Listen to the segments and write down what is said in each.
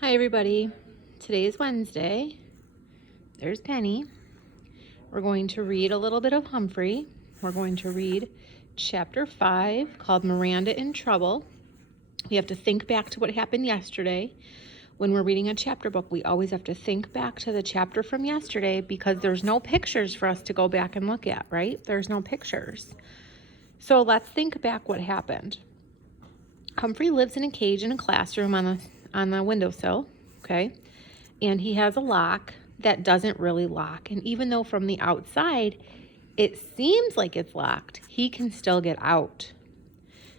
Hi everybody, today is Wednesday. There's Penny. We're going to read a little bit of Humphrey. We're going to read chapter 5 called Miranda in Trouble. We have to think back to what happened yesterday. When we're reading a chapter book, we always have to think back to the chapter from yesterday because there's no pictures for us to go back and look at, right? There's no pictures. So let's think back what happened. Humphrey lives in a cage in a classroom on the windowsill, okay? And he has a lock that doesn't really lock. And even though from the outside it seems like it's locked, he can still get out.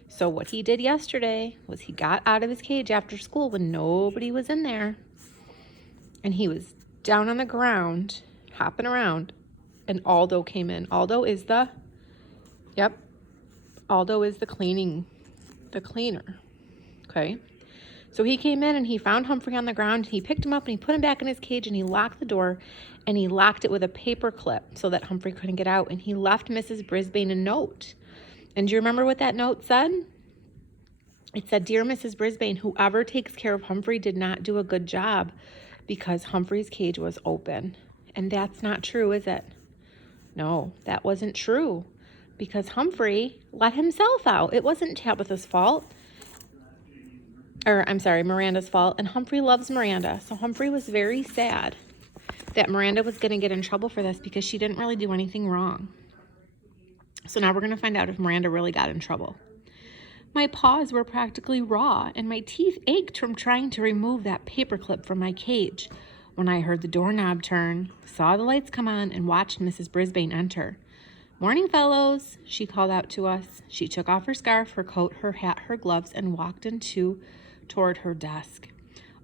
So what he did yesterday was he got out of his cage after school when nobody was in there. And he was down on the ground, hopping around. And Aldo came in. Aldo is the cleaner. Okay. So he came in and he found Humphrey on the ground. He picked him up and he put him back in his cage and he locked the door and he locked it with a paper clip so that Humphrey couldn't get out. And he left Mrs. Brisbane a note. And do you remember what that note said? It said, "Dear Mrs. Brisbane, whoever takes care of Humphrey did not do a good job because Humphrey's cage was open." And that's not true, is it? No, that wasn't true because Humphrey let himself out. It wasn't Tabitha's fault. Miranda's fault. And Humphrey loves Miranda. So Humphrey was very sad that Miranda was going to get in trouble for this because she didn't really do anything wrong. So now we're going to find out if Miranda really got in trouble. My paws were practically raw and my teeth ached from trying to remove that paperclip from my cage when I heard the doorknob turn, saw the lights come on, and watched Mrs. Brisbane enter. "Morning, fellows," she called out to us. She took off her scarf, her coat, her hat, her gloves, and walked toward her desk.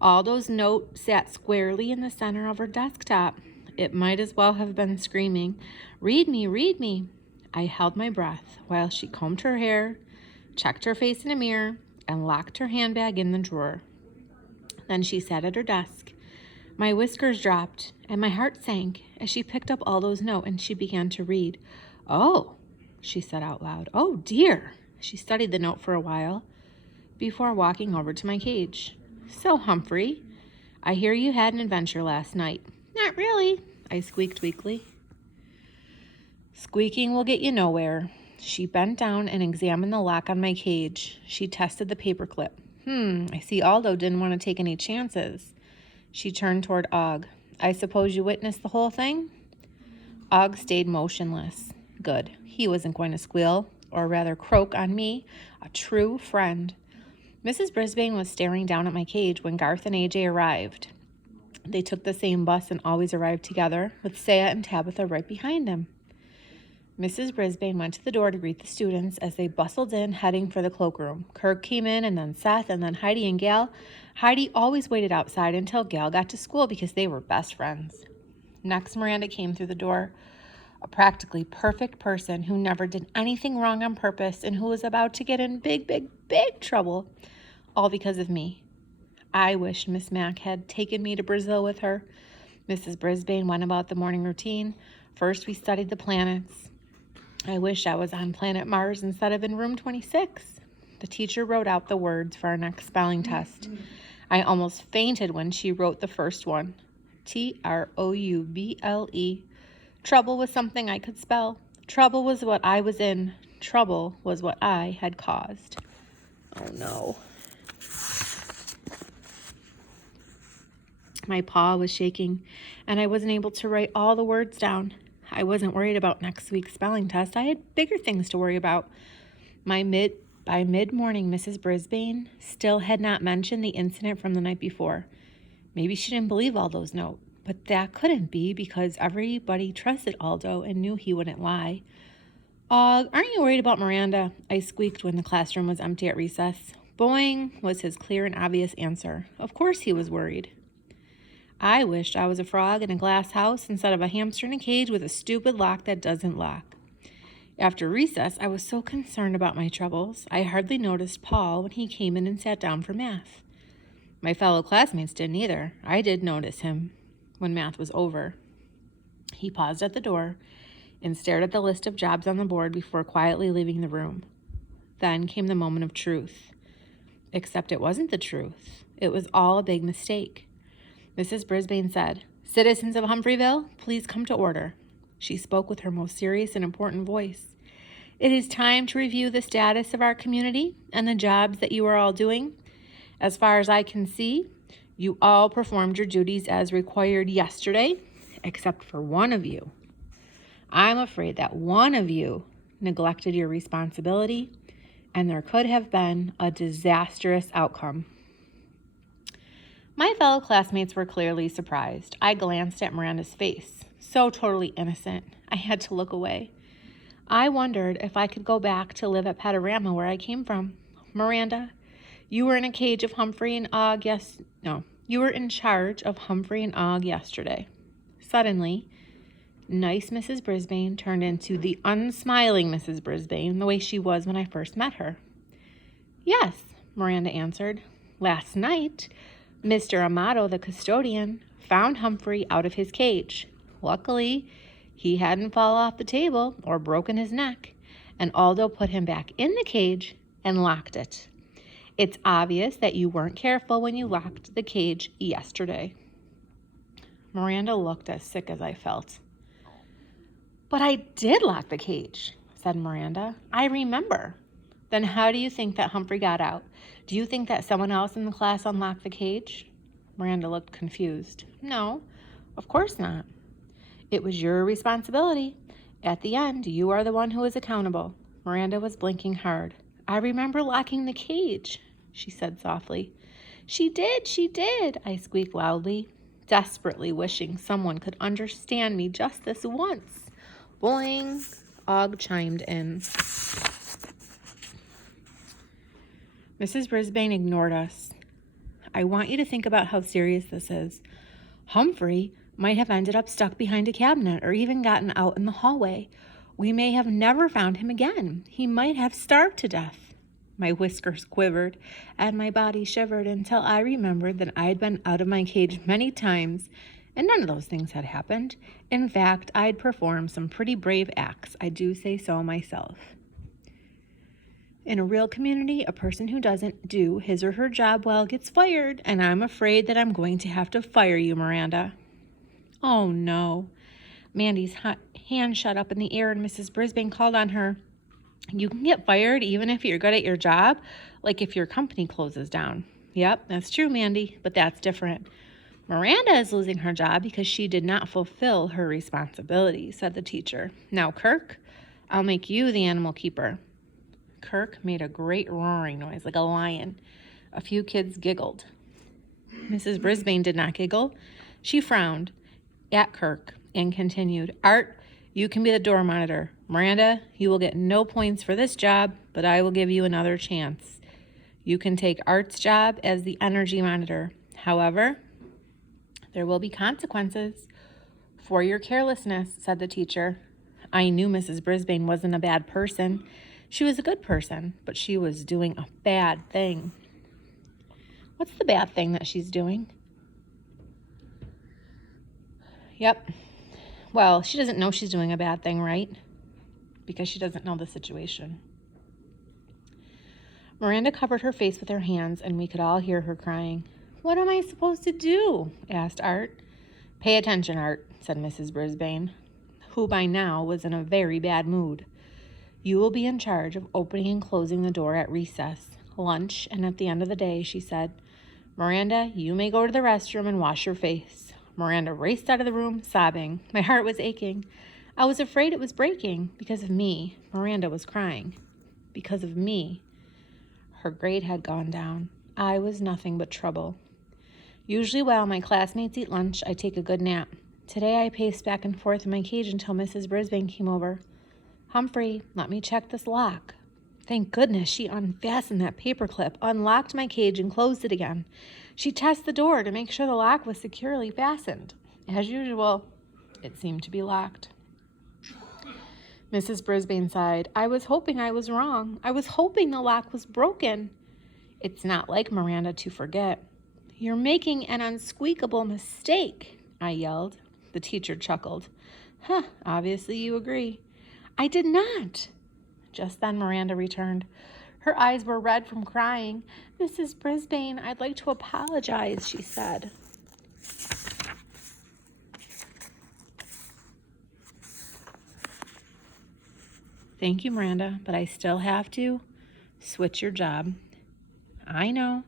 Aldo's note sat squarely in the center of her desktop. It might as well have been screaming, "Read me, read me." I held my breath while she combed her hair, checked her face in a mirror, and locked her handbag in the drawer. Then she sat at her desk. My whiskers dropped, and my heart sank as she picked up Aldo's note and she began to read. "Oh," she said out loud. "Oh, dear." She studied the note for a while before walking over to my cage. "So, Humphrey, I hear you had an adventure last night." "Not really," I squeaked weakly. "Squeaking will get you nowhere." She bent down and examined the lock on my cage. She tested the paperclip. I see Aldo didn't want to take any chances." She turned toward Og. "I suppose you witnessed the whole thing?" Og stayed motionless. Good. He wasn't going to squeal, or rather croak on me, a true friend. Mrs. Brisbane was staring down at my cage when Garth and AJ arrived. They took the same bus and always arrived together, with Saya and Tabitha right behind them. Mrs. Brisbane went to the door to greet the students as they bustled in, heading for the cloakroom. Kirk came in, and then Seth, and then Heidi and Gal. Heidi always waited outside until Gal got to school because they were best friends. Next, Miranda came through the door, a practically perfect person who never did anything wrong on purpose and who was about to get in big, big, big trouble, all because of me. I wished Miss Mack had taken me to Brazil with her. Mrs. Brisbane went about the morning routine. First, we studied the planets. I wish I was on planet Mars instead of in room 26. The teacher wrote out the words for our next spelling test. I almost fainted when she wrote the first one. Trouble. Trouble was something I could spell. Trouble was what I was in. Trouble was what I had caused. Oh no. My paw was shaking, and I wasn't able to write all the words down. I wasn't worried about next week's spelling test. I had bigger things to worry about. By mid-morning, Mrs. Brisbane still had not mentioned the incident from the night before. Maybe she didn't believe Aldo's note, but that couldn't be because everybody trusted Aldo and knew he wouldn't lie. "Aren't you worried about Miranda?" I squeaked when the classroom was empty at recess. "Boing," was his clear and obvious answer. Of course he was worried. I wished I was a frog in a glass house instead of a hamster in a cage with a stupid lock that doesn't lock. After recess, I was so concerned about my troubles, I hardly noticed Paul when he came in and sat down for math. My fellow classmates didn't either. I did notice him when math was over. He paused at the door and stared at the list of jobs on the board before quietly leaving the room. Then came the moment of truth. Except it wasn't the truth. It was all a big mistake. Mrs. Brisbane said, "Citizens of Humphreyville, please come to order." She spoke with her most serious and important voice. "It is time to review the status of our community and the jobs that you are all doing. As far as I can see, you all performed your duties as required yesterday, except for one of you. I'm afraid that one of you neglected your responsibility, and there could have been a disastrous outcome." My fellow classmates were clearly surprised. I glanced at Miranda's face, so totally innocent, I had to look away. I wondered if I could go back to live at Panorama where I came from. "Miranda, you were in a cage of Humphrey and Og you were in charge of Humphrey and Og yesterday." Suddenly, nice Mrs. Brisbane turned into the unsmiling Mrs. Brisbane, the way she was when I first met her. "Yes," Miranda answered. "Last night, Mr. Amato, the custodian, found Humphrey out of his cage. Luckily, he hadn't fallen off the table or broken his neck, and Aldo put him back in the cage and locked it. It's obvious that you weren't careful when you locked the cage yesterday." Miranda looked as sick as I felt. "But I did lock the cage," said Miranda. "I remember." "Then how do you think that Humphrey got out? Do you think that someone else in the class unlocked the cage?" Miranda looked confused. "No, of course not. It was your responsibility. At the end, you are the one who is accountable." Miranda was blinking hard. "I remember locking the cage," she said softly. She did," I squeaked loudly, desperately wishing someone could understand me just this once. Boing, Og chimed in. Mrs. Brisbane ignored us. "I want you to think about how serious this is. Humphrey might have ended up stuck behind a cabinet or even gotten out in the hallway. We may have never found him again. He might have starved to death." My whiskers quivered and my body shivered until I remembered that I'd been out of my cage many times and none of those things had happened. In fact, I'd performed some pretty brave acts, I do say so myself. In a real community, a person who doesn't do his or her job well gets fired, and I'm afraid that I'm going to have to fire you, Miranda. "Oh, no." Mandy's hand shot up in the air, and Mrs. Brisbane called on her. "You can get fired even if you're good at your job, like if your company closes down." "Yep, that's true, Mandy, but that's different. Miranda is losing her job because she did not fulfill her responsibility," said the teacher. "Now, Kirk, I'll make you the animal keeper." Kirk made a great roaring noise like a lion. A few kids giggled. Mrs. Brisbane did not giggle. She frowned at Kirk and continued, "Art, you can be the door monitor. Miranda, you will get no points for this job, but I will give you another chance. You can take Art's job as the energy monitor. However, there will be consequences for your carelessness," said the teacher. I knew Mrs. Brisbane wasn't a bad person. She was a good person, but she was doing a bad thing. What's the bad thing that she's doing? Yep. Well, she doesn't know she's doing a bad thing, right? Because she doesn't know the situation. Miranda covered her face with her hands, and we could all hear her crying. "What am I supposed to do?" asked Art. "Pay attention, Art," said Mrs. Brisbane, who by now was in a very bad mood. "You will be in charge of opening and closing the door at recess, lunch, and at the end of the day," she said. "Miranda, you may go to the restroom and wash your face." Miranda raced out of the room, sobbing. My heart was aching. I was afraid it was breaking. Because of me, Miranda was crying. Because of me. Her grade had gone down. I was nothing but trouble. Usually while my classmates eat lunch, I take a good nap. Today I paced back and forth in my cage until Mrs. Brisbane came over. "Humphrey, let me check this lock." Thank goodness she unfastened that paperclip, unlocked my cage, and closed it again. She tested the door to make sure the lock was securely fastened. As usual, it seemed to be locked. Mrs. Brisbane sighed. "I was hoping I was wrong. I was hoping the lock was broken." "It's not like Miranda to forget." "You're making an unsqueakable mistake," I yelled. The teacher chuckled. "Huh, obviously you agree." "I did not." Just then Miranda returned. Her eyes were red from crying. "Mrs. Brisbane, I'd like to apologize," she said. "Thank you, Miranda, but I still have to switch your job." "I know.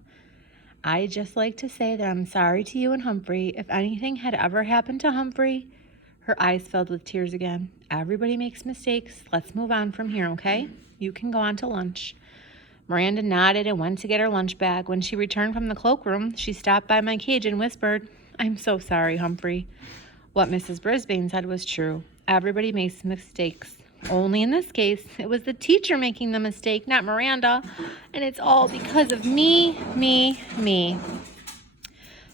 I'd just like to say that I'm sorry to you and Humphrey. If anything had ever happened to Humphrey..." Her eyes filled with tears again. "Everybody makes mistakes. Let's move on from here, okay? You can go on to lunch." Miranda nodded and went to get her lunch bag. When she returned from the cloakroom, she stopped by my cage and whispered, "I'm so sorry, Humphrey." What Mrs. Brisbane said was true. Everybody makes mistakes. Only in this case, it was the teacher making the mistake, not Miranda. And it's all because of me.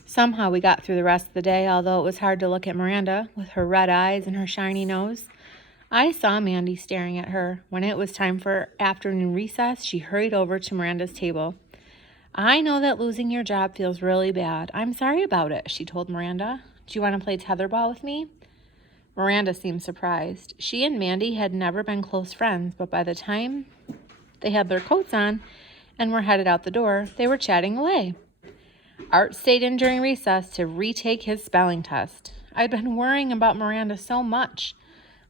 Somehow we got through the rest of the day, although it was hard to look at Miranda with her red eyes and her shiny nose. I saw Mandy staring at her. When it was time for afternoon recess, she hurried over to Miranda's table. "I know that losing your job feels really bad. I'm sorry about it," she told Miranda. "Do you want to play tetherball with me?" Miranda seemed surprised. She and Mandy had never been close friends, but by the time they had their coats on and were headed out the door, they were chatting away. Art stayed in during recess to retake his spelling test. I'd been worrying about Miranda so much.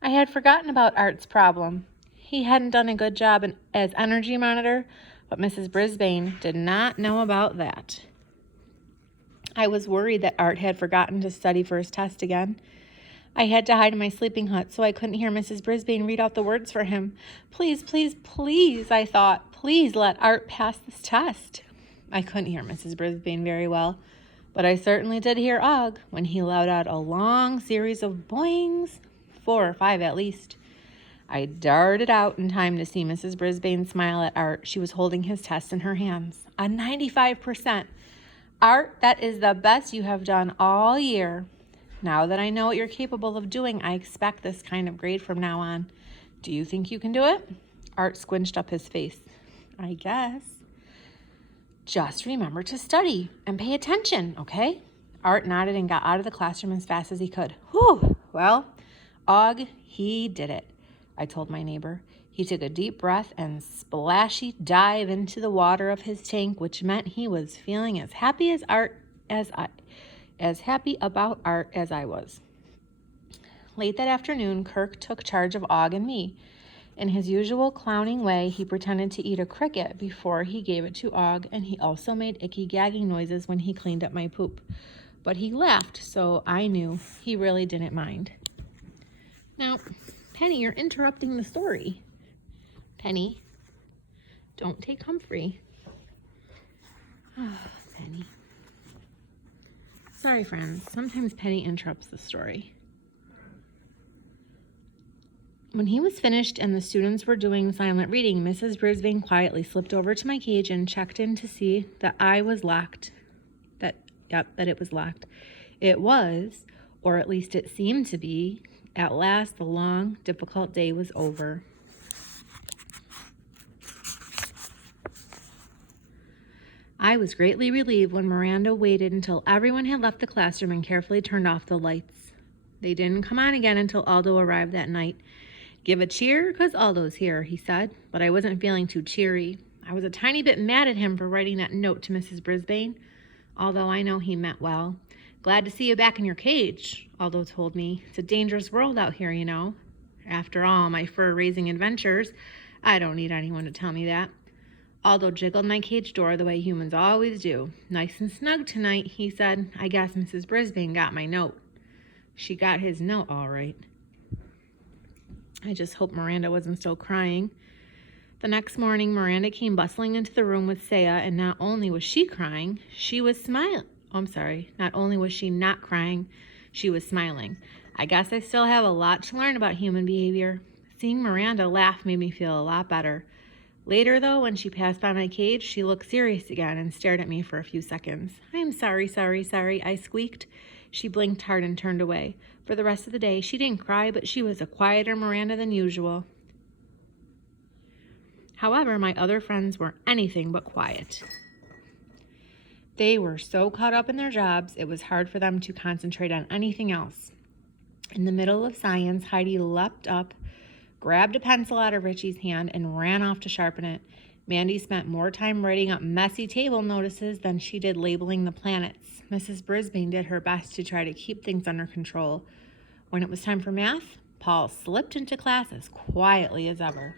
I had forgotten about Art's problem. He hadn't done a good job as energy monitor, but Mrs. Brisbane did not know about that. I was worried that Art had forgotten to study for his test again. I had to hide in my sleeping hut so I couldn't hear Mrs. Brisbane read out the words for him. Please, I thought. Please let Art pass this test. I couldn't hear Mrs. Brisbane very well, but I certainly did hear Og when he let out a long series of boings, 4 or 5 at least. I darted out in time to see Mrs. Brisbane smile at Art. She was holding his test in her hands. A 95%. "Art, that is the best you have done all year. Now that I know what you're capable of doing, I expect this kind of grade from now on. Do you think you can do it?" Art squinched up his face. "I guess." "Just remember to study and pay attention, okay?" Art nodded and got out of the classroom as fast as he could. "Whew! Well, Og, he did it," I told my neighbor. He took a deep breath and splashy dive into the water of his tank, which meant he was feeling as happy about Art as I was. Late that afternoon, Kirk took charge of Og and me. In his usual clowning way, he pretended to eat a cricket before he gave it to Og, and he also made icky gagging noises when he cleaned up my poop. But he laughed, so I knew he really didn't mind. Now, Penny, you're interrupting the story. Penny, don't take Humphrey. Oh, Penny. Sorry, friends. Sometimes Penny interrupts the story. When he was finished and the students were doing silent reading, Mrs. Brisbane quietly slipped over to my cage and checked in to see that I was locked. That it was locked. It was, or at least it seemed to be. At last, the long, difficult day was over. I was greatly relieved when Miranda waited until everyone had left the classroom and carefully turned off the lights. They didn't come on again until Aldo arrived that night. "Give a cheer, 'cause Aldo's here," he said, but I wasn't feeling too cheery. I was a tiny bit mad at him for writing that note to Mrs. Brisbane, although I know he meant well. "Glad to see you back in your cage," Aldo told me. "It's a dangerous world out here, you know. After all my fur-raising adventures, I don't need anyone to tell me that." Aldo jiggled my cage door the way humans always do. "Nice and snug tonight," he said. "I guess Mrs. Brisbane got my note." She got his note, all right. I just hope Miranda wasn't still crying. The next morning, Miranda came bustling into the room with Saya, and not only was she crying, she was smiling. Not only was she not crying, she was smiling. I guess I still have a lot to learn about human behavior. Seeing Miranda laugh made me feel a lot better. Later, though, when she passed by my cage, she looked serious again and stared at me for a few seconds. "I'm sorry," I squeaked. She blinked hard and turned away. For the rest of the day, she didn't cry, but she was a quieter Miranda than usual. However, my other friends weren't anything but quiet. They were so caught up in their jobs, it was hard for them to concentrate on anything else. In the middle of science, Heidi leapt up, grabbed a pencil out of Richie's hand, and ran off to sharpen it. Mandy spent more time writing up messy table notices than she did labeling the planets. Mrs. Brisbane did her best to try to keep things under control. When it was time for math, Paul slipped into class as quietly as ever.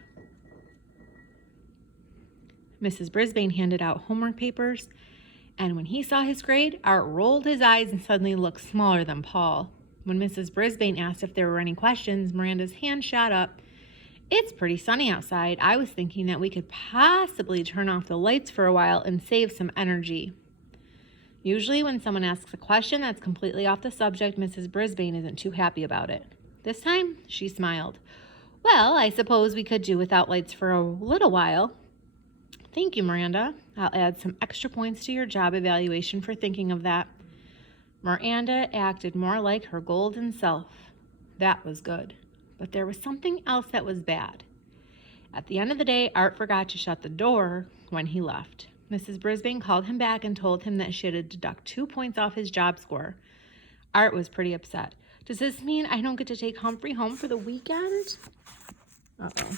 Mrs. Brisbane handed out homework papers, and when he saw his grade, Art rolled his eyes and suddenly looked smaller than Paul. When Mrs. Brisbane asked if there were any questions, Miranda's hand shot up. It's pretty sunny outside. I was thinking that we could possibly turn off the lights for a while and save some energy. Usually when someone asks a question that's completely off the subject, Mrs. Brisbane isn't too happy about it. This time, she smiled. Well, I suppose we could do without lights for a little while. Thank you, Miranda. I'll add some extra points to your job evaluation for thinking of that. Miranda acted more like her golden self. That was good. But there was something else that was bad. At the end of the day, Art forgot to shut the door when he left. Mrs. Brisbane called him back and told him that she had to deduct 2 points off his job score. Art was pretty upset. Does this mean I don't get to take Humphrey home for the weekend? Uh-oh.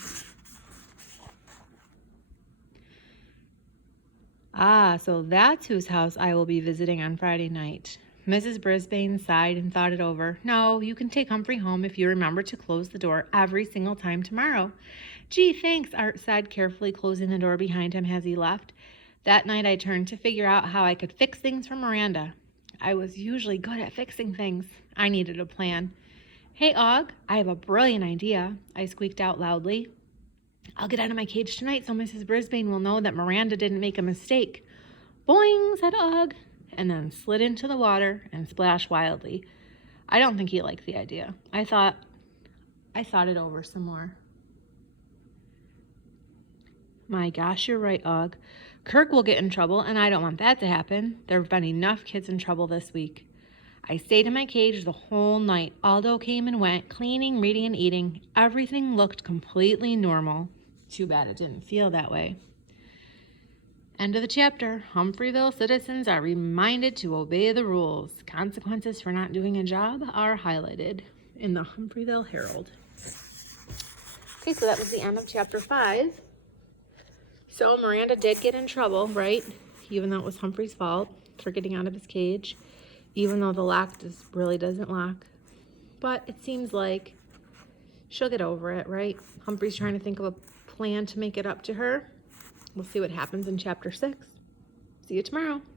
So that's whose house I will be visiting on Friday night. Mrs. Brisbane sighed and thought it over. No, you can take Humphrey home if you remember to close the door every single time tomorrow. Gee, thanks, Art said, carefully closing the door behind him as he left. That night I turned to figure out how I could fix things for Miranda. I was usually good at fixing things. I needed a plan. Hey, Og, I have a brilliant idea, I squeaked out loudly. I'll get out of my cage tonight so Mrs. Brisbane will know that Miranda didn't make a mistake. Boing, said Og, and then slid into the water and splashed wildly. I don't think he liked the idea. I thought it over some more. My gosh, you're right, Og. Kirk will get in trouble, and I don't want that to happen. There have been enough kids in trouble this week. I stayed in my cage the whole night. Aldo came and went, cleaning, reading, and eating. Everything looked completely normal. Too bad it didn't feel that way. End of the chapter. Humphreyville citizens are reminded to obey the rules. Consequences for not doing a job are highlighted in the Humphreyville Herald. Okay, so that was the end of chapter 5. So Miranda did get in trouble, right? Even though it was Humphrey's fault for getting out of his cage. Even though the lock really doesn't lock. But it seems like she'll get over it, right? Humphrey's trying to think of a plan to make it up to her. We'll see what happens in chapter 6. See you tomorrow.